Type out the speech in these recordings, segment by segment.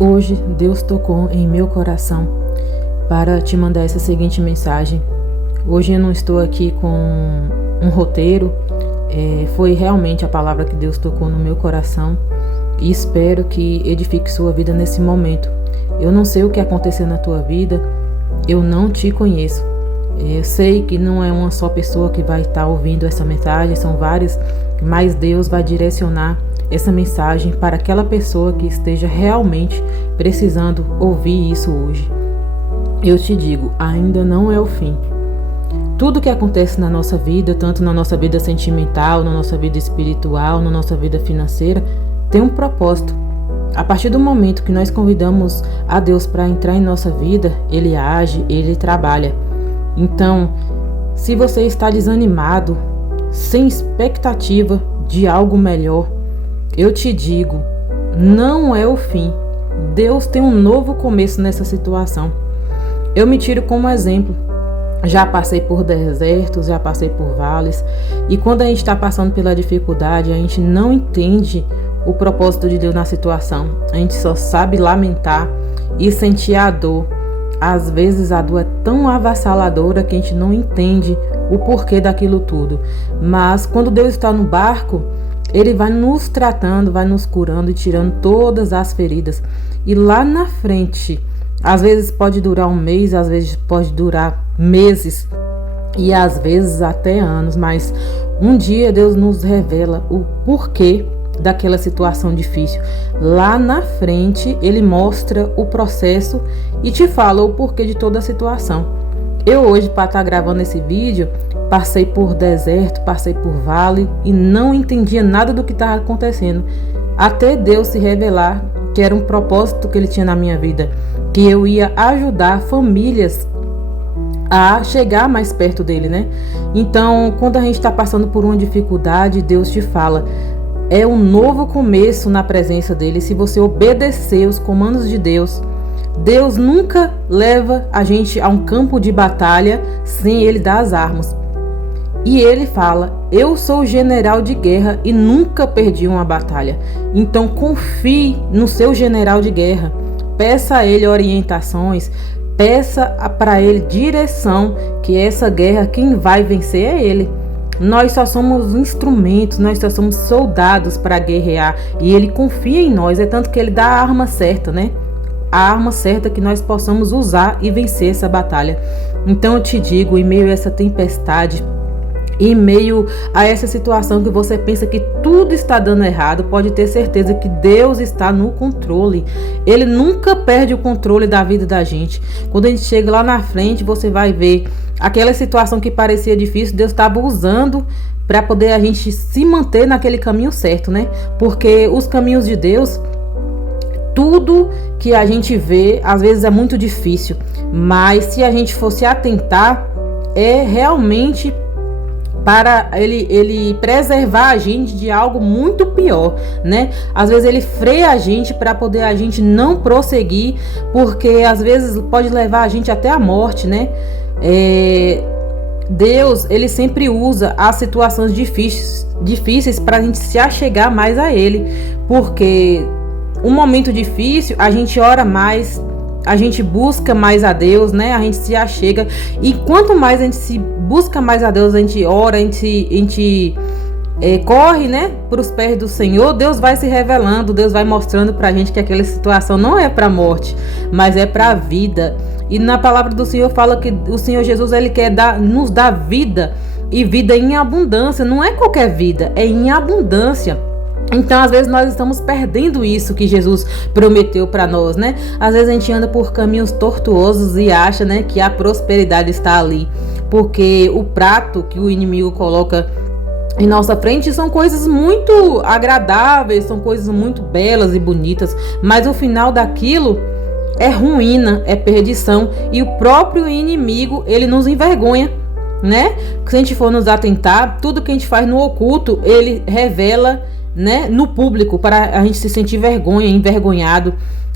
Hoje Deus tocou em meu coração para te mandar essa seguinte mensagem. Hoje eu não estou aqui com um roteiro, foi realmente a palavra que Deus tocou no meu coração e espero que edifique sua vida nesse momento. Eu não sei o que aconteceu na tua vida, eu não te conheço. Eu sei que não é uma só pessoa que vai estar ouvindo essa mensagem, são várias, mas Deus vai direcionar essa mensagem para aquela pessoa que esteja realmente precisando ouvir isso hoje. Eu te digo, ainda não é o fim. Tudo que acontece na nossa vida, tanto na nossa vida sentimental, na nossa vida espiritual, na nossa vida financeira, tem um propósito. A partir do momento que nós convidamos a Deus para entrar em nossa vida, Ele age, Ele trabalha. Então, se você está desanimado, sem expectativa de algo melhor, eu te digo, não é o fim. Deus tem um novo começo nessa situação. Eu me tiro como exemplo. Já passei por desertos, já passei por vales. E quando a gente está passando pela dificuldade, a gente não entende o propósito de Deus na situação. A gente só sabe lamentar e sentir a dor. Às vezes a dor é tão avassaladora que a gente não entende o porquê daquilo tudo. Mas quando Deus está no barco, Ele vai nos tratando, vai nos curando e tirando todas as feridas. E lá na frente, às vezes pode durar um mês, às vezes pode durar meses e às vezes até anos. Mas um dia Deus nos revela o porquê daquela situação difícil. Lá na frente, Ele mostra o processo e te fala o porquê de toda a situação. Eu hoje, para estar gravando esse vídeo, passei por deserto, passei por vale e não entendia nada do que estava acontecendo. Até Deus se revelar que era um propósito que Ele tinha na minha vida, que eu ia ajudar famílias a chegar mais perto dele, né? Então, quando a gente está passando por uma dificuldade, Deus te fala. É um novo começo na presença dele. Se você obedecer os comandos de Deus, Deus nunca leva a gente a um campo de batalha sem Ele dar as armas. E Ele fala, eu sou o general de guerra e nunca perdi uma batalha. Então confie no seu general de guerra. Peça a Ele orientações, peça para Ele direção, que essa guerra quem vai vencer é Ele. Nós só somos instrumentos, nós só somos soldados para guerrear e Ele confia em nós, é tanto que Ele dá a arma certa, né? A arma certa que nós possamos usar e vencer essa batalha. Então eu te digo, em meio a essa tempestade, em meio a essa situação que você pensa que tudo está dando errado, pode ter certeza que Deus está no controle. Ele nunca perde o controle da vida da gente. Quando a gente chega lá na frente, você vai ver aquela situação que parecia difícil, Deus estava usando para poder a gente se manter naquele caminho certo, né? Porque os caminhos de Deus, tudo que a gente vê, às vezes é muito difícil, mas se a gente fosse atentar, é realmente para ele preservar a gente de algo muito pior, né? Às vezes ele freia a gente para poder a gente não prosseguir, porque às vezes pode levar a gente até a morte, né? Deus, ele sempre usa as situações difíceis para a gente se achegar mais a Ele, porque um momento difícil a gente ora mais, a gente busca mais a Deus, né? A gente se achega e quanto mais a gente se busca mais a Deus, a gente ora, a gente corre, né, para os pés do Senhor, Deus vai se revelando, Deus vai mostrando para a gente que aquela situação não é para a morte, mas é para a vida. E na palavra do Senhor fala que o Senhor Jesus, Ele quer nos dar vida e vida em abundância. Não é qualquer vida, é em abundância. Então, às vezes, nós estamos perdendo isso que Jesus prometeu para nós, né? Às vezes a gente anda por caminhos tortuosos e acha, né, que a prosperidade está ali. Porque o prato que o inimigo coloca em nossa frente são coisas muito agradáveis, são coisas muito belas e bonitas, mas o final daquilo é ruína, é perdição, e o próprio inimigo, ele nos envergonha, né? Se a gente for nos atentar, tudo que a gente faz no oculto, ele revela, né, no público, para a gente se sentir envergonhado.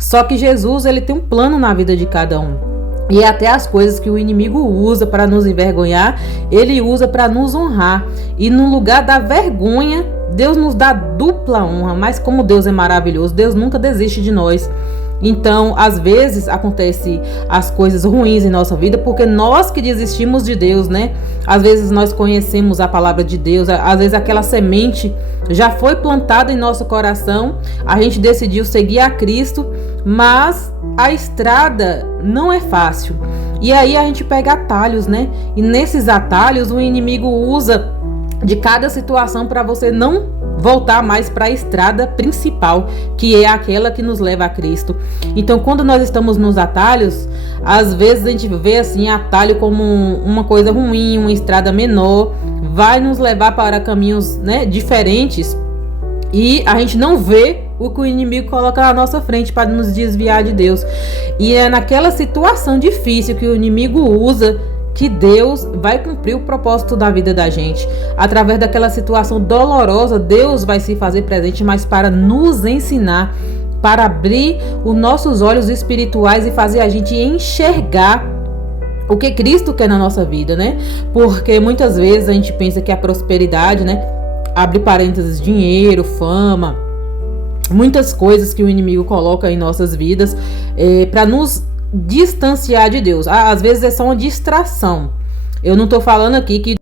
Só que Jesus, ele tem um plano na vida de cada um. E até as coisas que o inimigo usa para nos envergonhar, ele usa para nos honrar. E no lugar da vergonha, Deus nos dá dupla honra. Mas como Deus é maravilhoso, Deus nunca desiste de nós. Então, às vezes, acontece as coisas ruins em nossa vida porque nós que desistimos de Deus, né? Às vezes nós conhecemos a palavra de Deus, às vezes aquela semente já foi plantada em nosso coração, a gente decidiu seguir a Cristo, mas a estrada não é fácil. E aí a gente pega atalhos, né? E nesses atalhos o inimigo usa de cada situação para você não voltar mais para a estrada principal, que é aquela que nos leva a Cristo. Então, quando nós estamos nos atalhos, às vezes a gente vê assim atalho como uma coisa ruim, uma estrada menor, vai nos levar para caminhos, né, diferentes, e a gente não vê o que o inimigo coloca na nossa frente para nos desviar de Deus. E é naquela situação difícil que o inimigo usa que Deus vai cumprir o propósito da vida da gente. Através daquela situação dolorosa, Deus vai se fazer presente, mas para nos ensinar, para abrir os nossos olhos espirituais e fazer a gente enxergar o que Cristo quer na nossa vida, né? Porque muitas vezes a gente pensa que a prosperidade, né? Abre parênteses, dinheiro, fama, muitas coisas que o inimigo coloca em nossas vidas para nos distanciar de Deus. Às vezes é só uma distração. Eu não estou falando aqui que